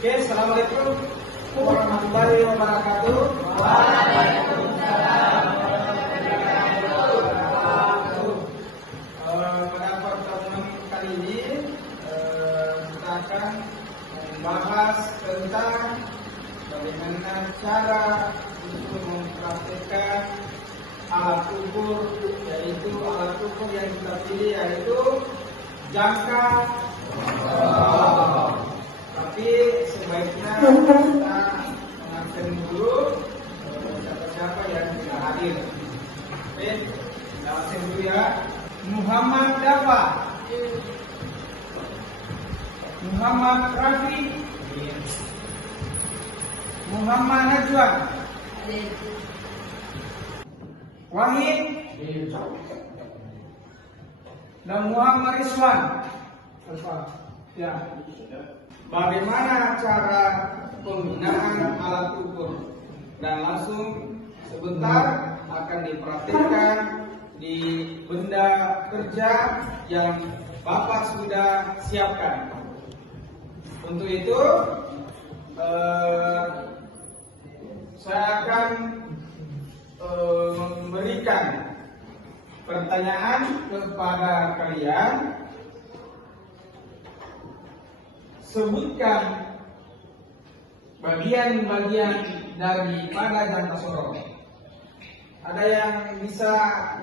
Oke, assalamualaikum warahmatullahi wabarakatuh. Waalaikumsalam warahmatullahi wabarakatuh. Pada pertemuan kali ini kita akan membahas tentang bagaimana cara untuk mempraktikkan alat ukur, yaitu alat ukur yang kita pilih yaitu jangka. Tapi sebaiknya kita mengatur dulu siapa-siapa yang tidak hadir. Oke, kita langsung dulu ya. Muhammad Dafa, Muhammad Rafi, Muhammad Najwan, Wahid, dan Muhammad Rizwan. Ya. Bagaimana cara penggunaan alat ukur, dan langsung sebentar akan diperhatikan di benda kerja yang Bapak sudah siapkan. Untuk itu saya akan memberikan pertanyaan kepada kalian. Sebutkan bagian-bagian daripada jangka sorong. Ada yang bisa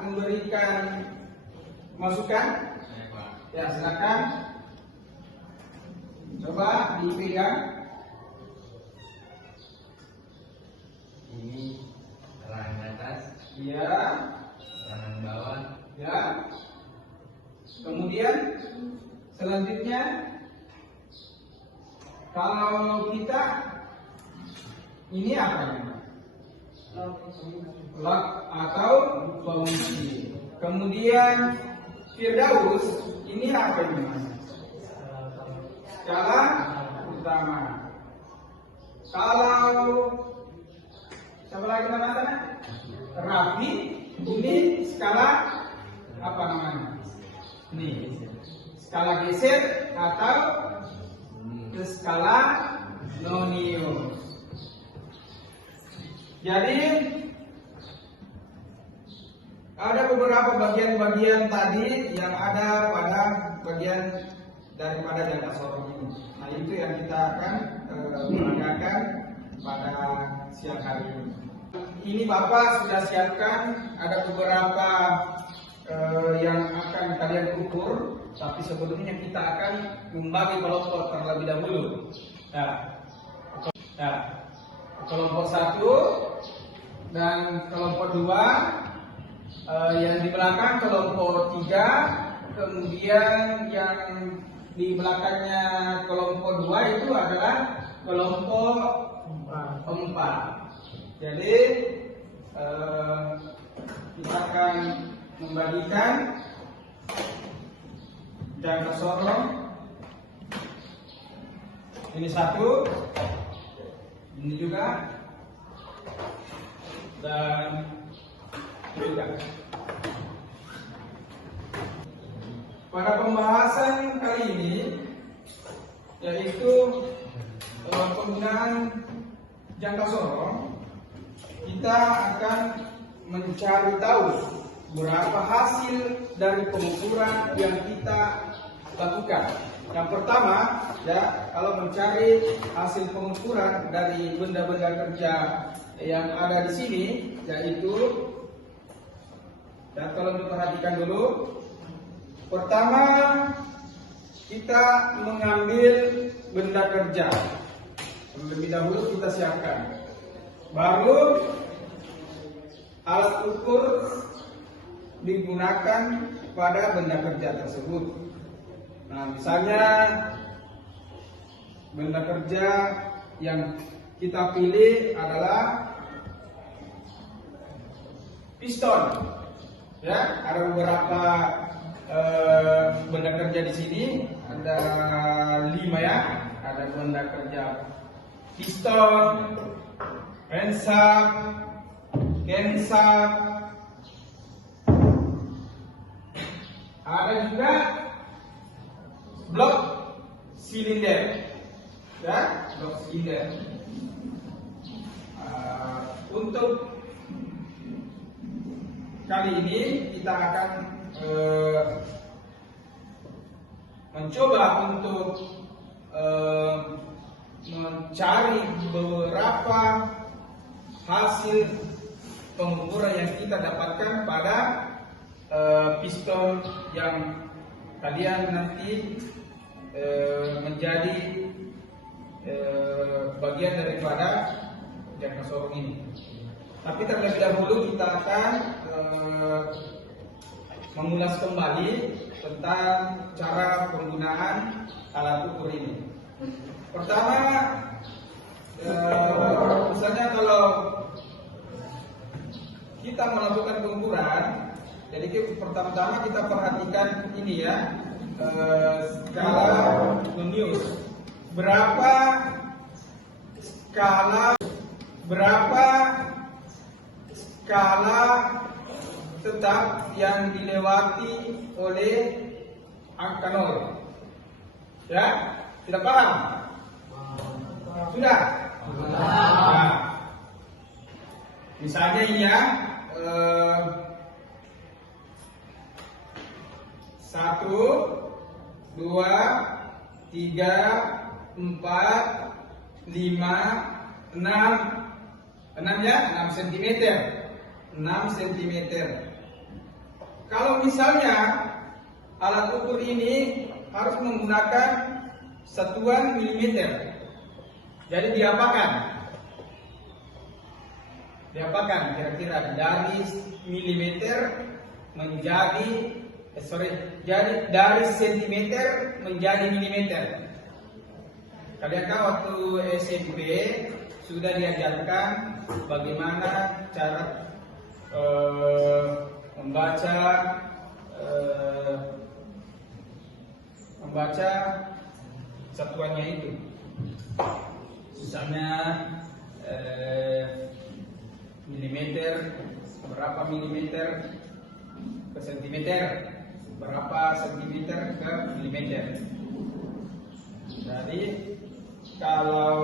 memberikan masukan? Ya, silakan. Coba dipegang. Ini tangan atas, Ya. tangan bawah, Ya. Kemudian selanjutnya, kalau kita ini apa ya? Lak atau fungsi. Kemudian Firdaus ini apa ini Mas? Skala utama. Kalau siapa lagi namanya? Rafi ini skala apa namanya? Ini skala geser atau skala nonius. Jadi ada beberapa bagian-bagian tadi yang ada pada bagian daripada jangka sorong ini. Nah, itu yang kita akan peragakan pada siang hari ini. Ini Bapak sudah siapkan ada beberapa yang akan kalian ukur. Tapi sebelumnya kita akan membagi kelompok terlebih dahulu. Kelompok 1 dan kelompok 2, yang di belakang kelompok 3, kemudian yang di belakangnya kelompok 2 itu adalah kelompok 4. Jadi kita akan membagikan jangka sorong. Ini 1, ini juga, dan ini juga. Pada pembahasan kali ini, yaitu penggunaan jangka sorong, kita akan mencari tahu berapa hasil dari pengukuran yang kita lakukan. Yang pertama, ya, kalau mencari hasil pengukuran dari benda-benda kerja yang ada di sini, yaitu, dan tolong diperhatikan dulu. Pertama, kita mengambil benda kerja. Terlebih dahulu kita siapkan. Baru alat ukur digunakan pada benda kerja tersebut. Nah, misalnya benda kerja yang kita pilih adalah piston. Ya, ada beberapa benda kerja di sini, ada 5 ya. Ada benda kerja piston, pensap, gensap, ada juga blok silinder. ya, blok silinder. Untuk kali ini kita akan mencoba untuk mencari beberapa hasil pengukuran yang kita dapatkan pada piston yang kalian nanti menjadi bagian daripada jangka sorong ini. Tapi terlebih dahulu kita akan mengulas kembali tentang cara penggunaan alat ukur ini. Pertama, misalnya kalau kita melakukan pengukuran, jadi pertama-tama kita perhatikan ini ya, skala Nonius. Berapa skala tetap yang dilewati oleh angka 0. Ya, tidak paham? Sudah? Nah, misalnya ini ya, 1, 2, 3, 4, 5, 6 ya, 6 cm. 6 cm. Kalau misalnya alat ukur ini harus menggunakan satuan milimeter, jadi diapakan? Kira-kira dari milimeter menjadi jadi dari sentimeter menjadi milimeter. Kalian kan waktu SMP sudah diajarkan bagaimana cara membaca satuannya itu. Misalnya milimeter, berapa milimeter ke sentimeter, berapa sentimeter ke milimeter. Jadi kalau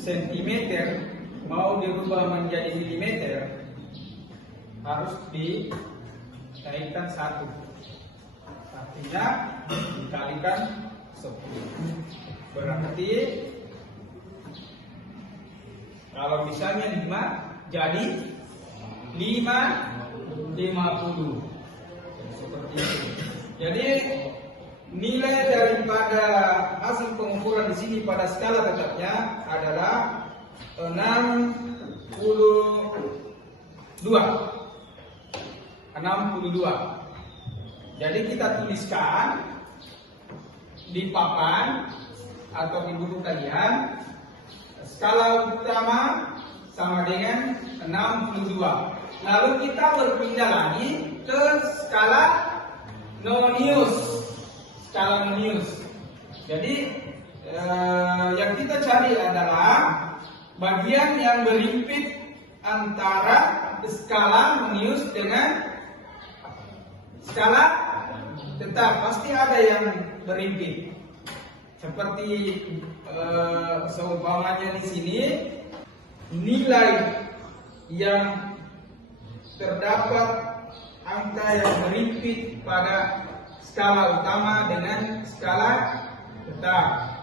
sentimeter mau dirubah menjadi milimeter harus dinaikkan 1, artinya dikalikan 10. Berarti kalau misalnya 5 jadi 50 seperti itu. Jadi nilai daripada hasil pengukuran di sini pada skala tetapnya adalah 62. Jadi kita tuliskan di papan atau di buku kalian, skala utama sama dengan 62. Lalu kita berpindah lagi ke skala Nonius. Jadi yang kita cari adalah bagian yang berimpit antara skala Nonius dengan skala tetap. Pasti ada yang berimpit. Seperti seumpamanya di sini, nilai yang terdapat angka yang berimpit pada skala utama dengan skala tetap.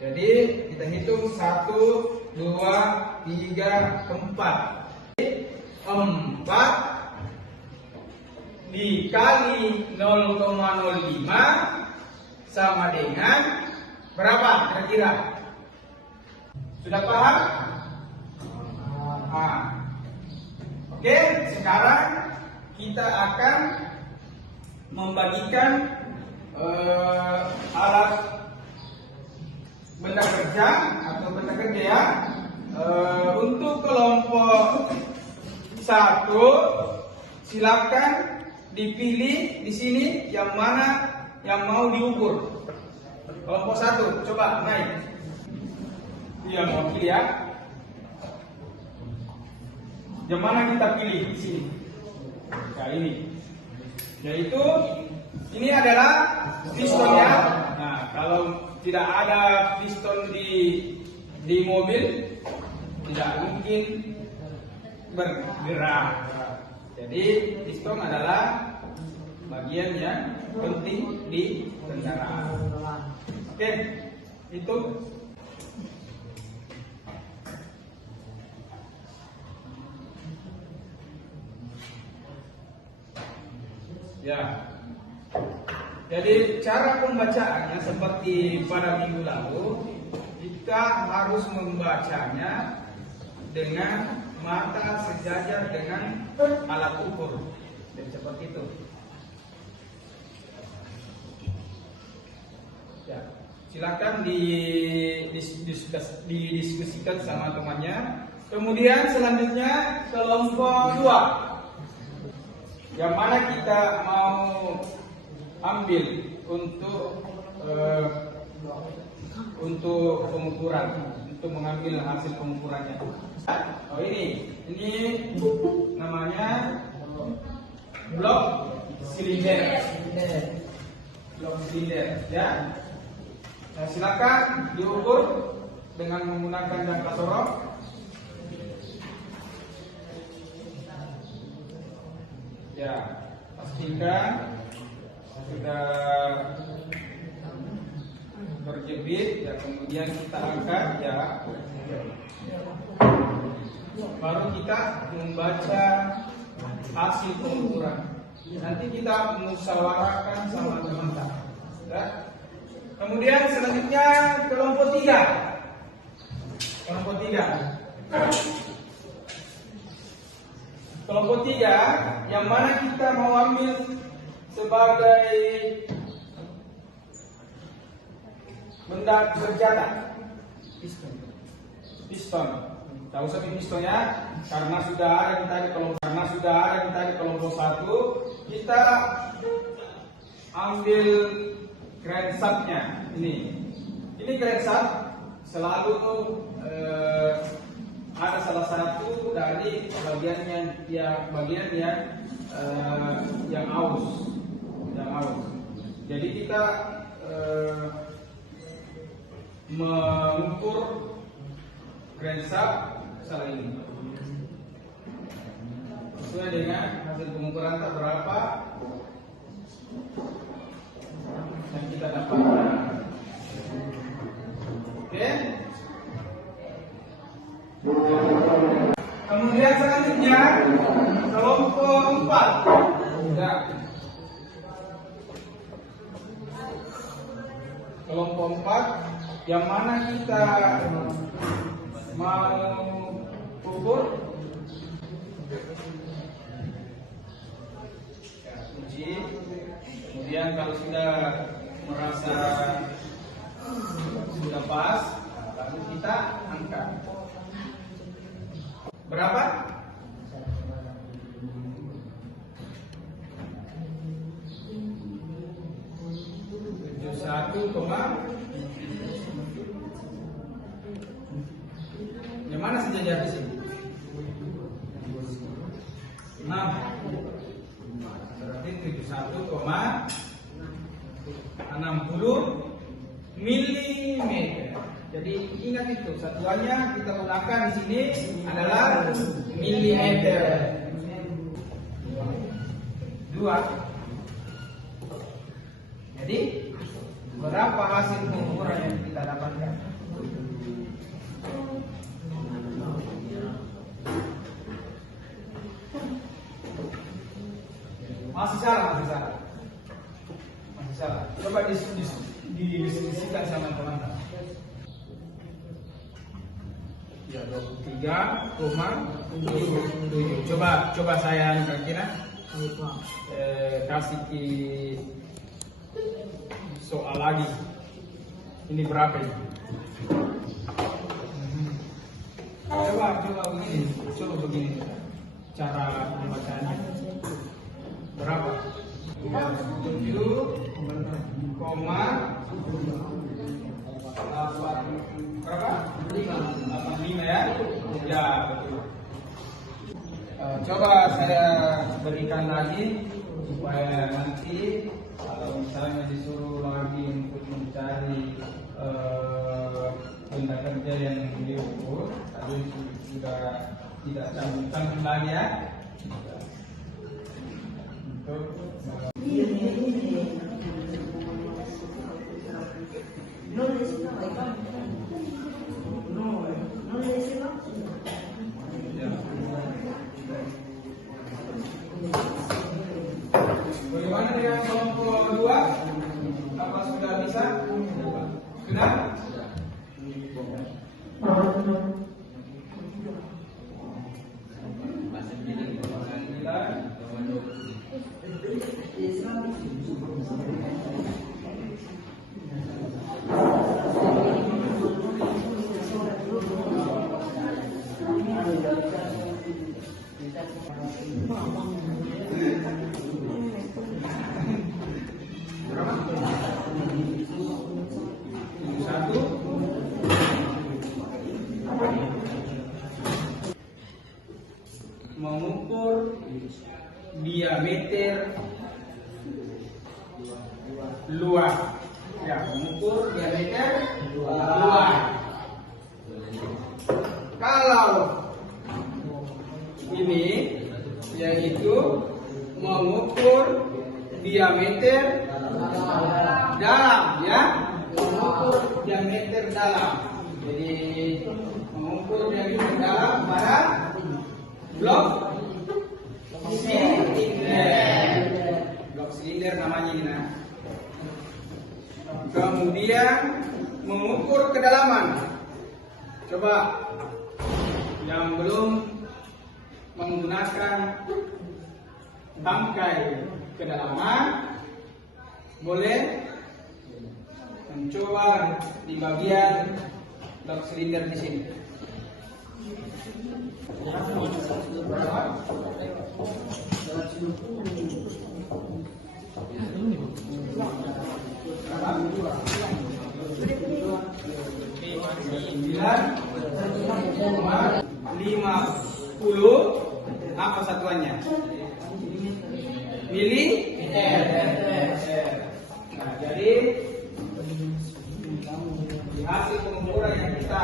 Jadi kita hitung 1, 2, 3, 4. 4 dikali 0,05 sama dengan berapa kira-kira? Sudah paham? Oke, sekarang kita akan membagikan alat benda kerja atau benda kerja ya. Untuk kelompok 1 silakan dipilih di sini yang mana yang mau diukur. Kelompok 1 coba naik. Iya, mau pilih ya. Yang mana kita pilih di sini? Nah, ini. Yaitu ini adalah pistonnya. Nah, kalau tidak ada piston di mobil, tidak mungkin bergerak. Jadi piston adalah bagian yang penting di kendaraan. Oke, itu. Ya. Jadi cara pembacaannya seperti pada minggu lalu, kita harus membacanya dengan mata sejajar dengan alat ukur. Dan seperti itu. Ya, silakan didiskusikan sama temannya. Kemudian selanjutnya kelompok 2. Yang mana kita mau ambil untuk pengukuran, untuk mengambil hasil pengukurannya. Oh ini namanya blok silinder. Blok silinder, ya. Nah, silakan diukur dengan menggunakan jangka sorot. Ya, pastikan sudah berjepit, ya, kemudian kita angkat, ya, baru kita membaca hasil pengukuran. Nanti kita musyawarahkan sama teman-teman, ya. Kemudian selanjutnya kelompok 3. Kelompok 3. Kelompok 3 yang mana kita mau ambil sebagai benda berjata, piston. Tahu saja pistonnya karena sudah ada di tadi kelompok 1, kita ambil crankshaftnya. Ini crankshaft selalu ada salah satu dari bagian yang aus. Jadi kita mengukur crankshaft salah ini sesuai dengan hasil pengukuran berapa yang kita dapatkan. Oke. Kemudian selanjutnya kelompok 4. Ya. Kelompok 4 yang mana kita mau ukur, ya, uji. Kemudian kalau sudah merasa sudah pas, lalu kita angkat. Berapa? Yang mana sejajar di sini? 6. Berarti 71,60 mm. Jadi ingat itu, satuannya kita gunakan di sini adalah milimeter. 2. Jadi berapa hasil pengukuran yang kita dapatkan? Masih salah. Coba didiskusikan sama teman-teman. Ya, 23,7. Coba saya kira kasih soal lagi. Ini berapa ini? Coba begini cara pembacanya. Berapa? 85 ya? Ya, betul. Coba saya berikan lagi supaya nanti kalau misalnya disuruh lagi untuk mencari benda kerja yang diukur tadi sudah tidak cantum lagi ya. Untuk bagaimana dengan kelompok kedua? Apa sudah bisa? Sudah? Satu. Mengukur diameter luar. Ya, mengukur diameter luar. Kalau ini yaitu mengukur diameter dalam, ya, mengukur diameter dalam. Jadi mengukur diameter dalam pada blok silinder. Blok silinder namanya ini. Nah. Kemudian mengukur kedalaman. Coba yang belum menggunakan bangkai kedalaman boleh mencoba di bagian blok silinder di sini. Lima puluh apa satuannya? Milimeter. Nah, jadi hasil pengukuran yang kita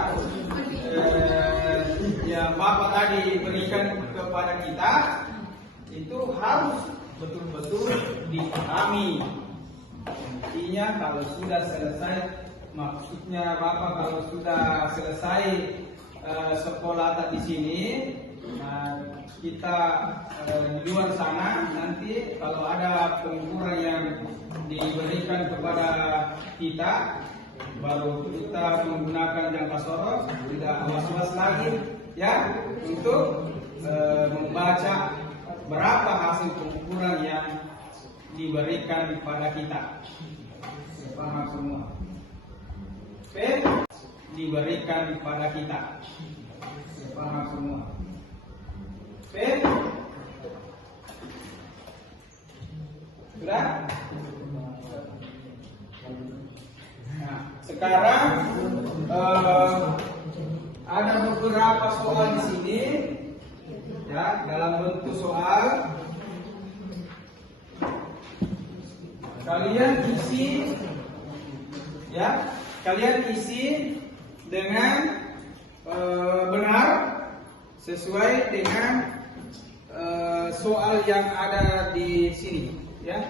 yang Bapak tadi berikan kepada kita itu harus betul-betul dipahami. Artinya kalau sudah selesai, maksudnya Bapak kalau sudah selesai sekolah di sini, nah, kita di luar sana nanti kalau ada pengukuran yang diberikan kepada kita, baru kita menggunakan jangka sorot, tidak was-was lagi, ya, untuk membaca berapa hasil pengukuran yang diberikan kepada kita. Paham semua? Oke, diberikan kepada kita. Paham semua? Oke, sudah? Nah, sekarang ada beberapa soal di sini, ya, dalam bentuk soal. Kalian isi, ya, kalian isi dengan benar sesuai dengan soal yang ada di sini, ya.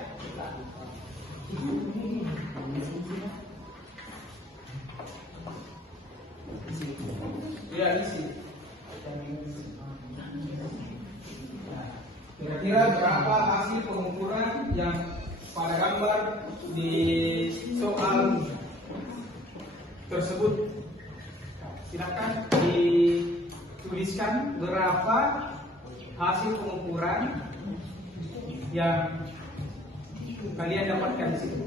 Ya, isi. Kira-kira berapa hasil pengukuran yang pada gambar di soal tersebut? Silakan dituliskan berapa hasil pengukuran yang kalian dapatkan di situ.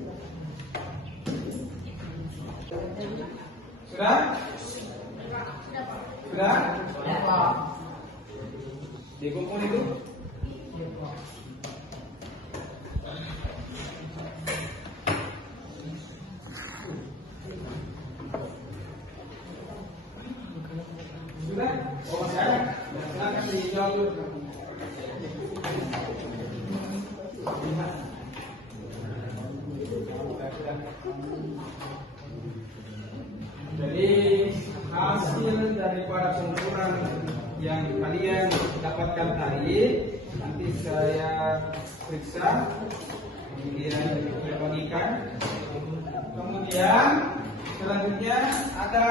Sudah? Sudah? Dikumpul itu? Sudah? Oh, saya silakan dijawab dulu. hasil daripada pengumpulan yang kalian dapatkan tadi nanti saya periksa, kemudian saya bagikan. Kemudian selanjutnya ada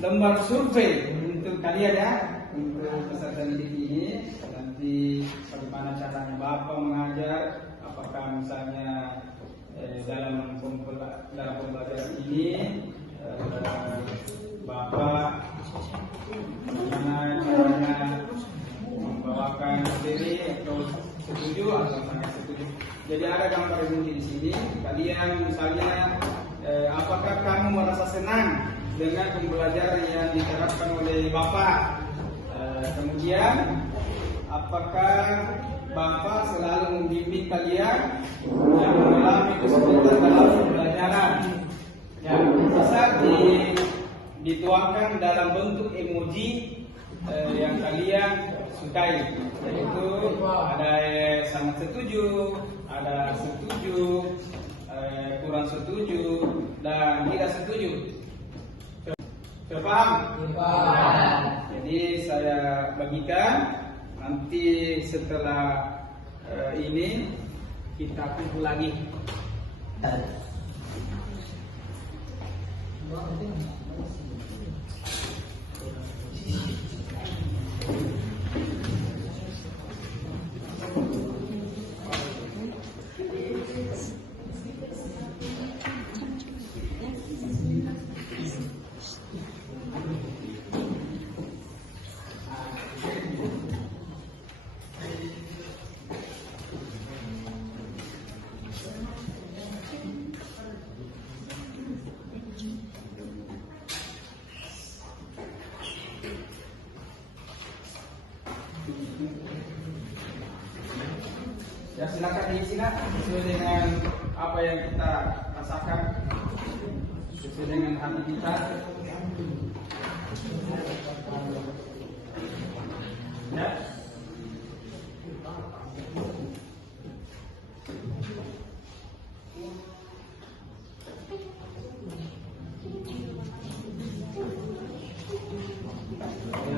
lembar survei untuk kalian ya, untuk peserta didik ini. Nanti bagaimana caranya Bapak mengajar, apakah misalnya dalam pembelajaran ini Bapak bagaimana caranya membawakan materi atau setuju atau sangat setuju. Jadi ada gambar bunyi di sini. Kalian misalnya apakah kamu merasa senang dengan pembelajaran yang diterapkan oleh Bapak? Kemudian apakah Bapak selalu membimbing kalian yang mengalami kesulitan dalam pembelajaran? Yang bisa dituangkan dalam bentuk emoji yang kalian sukai, yaitu ada sangat setuju, ada setuju, kurang setuju, dan tidak setuju. Terpaham? Jadi saya bagikan. Nanti setelah ini kita kumpul lagi. Ya silakan diisi sesuai dengan apa yang kita rasakan, sesuai dengan hati kita. Ya.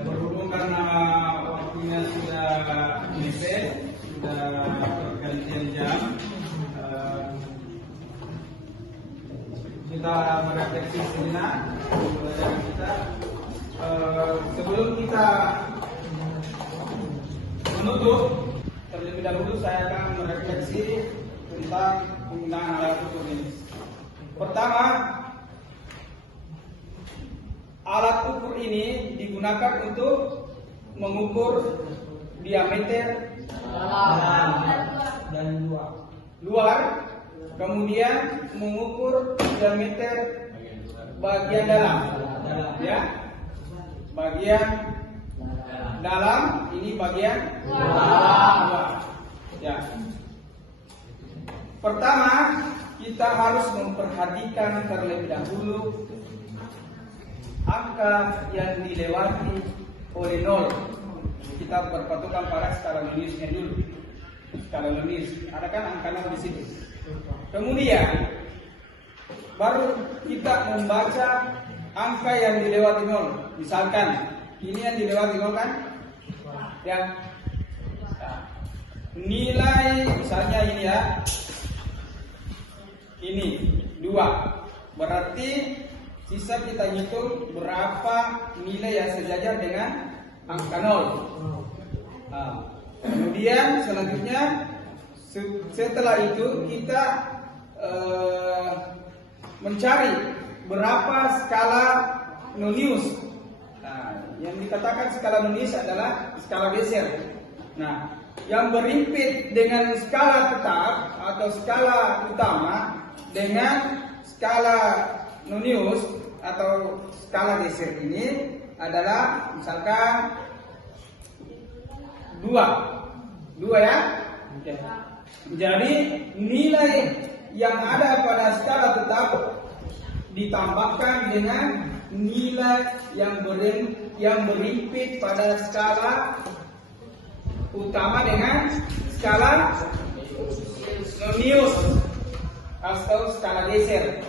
Berhubung karena waktunya sudah mepet, sudah pergantian jam, kita merefleksi sejenak pelajaran kita. Sebelum kita menutup, terlebih dahulu saya akan merefleksi tentang penggunaan alat ukur ini. Pertama, alat ukur ini digunakan untuk mengukur diameter dan luar, kemudian mengukur diameter bagian dalam, ya, bagian dalam ini bagian luar, ya. Pertama, kita harus memperhatikan terlebih dahulu angka yang dilewati oleh 0. Kita berpatokan pada skala Luniusnya dulu. Skala Lunius, ada kan angka 0 di situ. Kemudian baru kita membaca angka yang dilewati 0. Misalkan ini yang dilewati 0 kan? Ya. Nilai misalnya ini ya. Ini 2. Berarti sisa kita hitung berapa nilai yang sejajar dengan angka 0. Kemudian selanjutnya setelah itu kita mencari berapa skala Lunius. Nah, yang dikatakan skala Lunius adalah skala geser. Nah, yang berimpit dengan skala tetap atau skala utama dengan skala Lunius atau skala geser ini adalah misalkan 2 ya. Oke. Jadi nilai yang ada pada skala tetap ditambahkan dengan nilai yang berimpit pada skala utama dengan skala Lunius atau skala geser.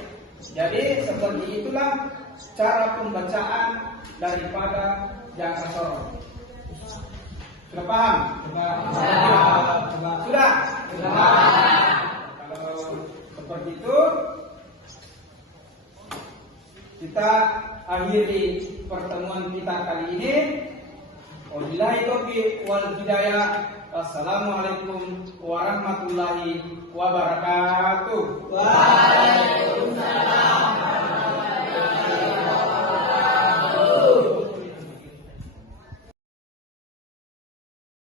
Jadi seperti itulah cara pembacaan daripada jangka sorong. Sudah paham? Sudah? Kalau seperti itu, kita akhiri pertemuan kita kali ini. Wabillahi taufiq wal hidayah. Wassalamualaikum warahmatullahi wabarakatuh.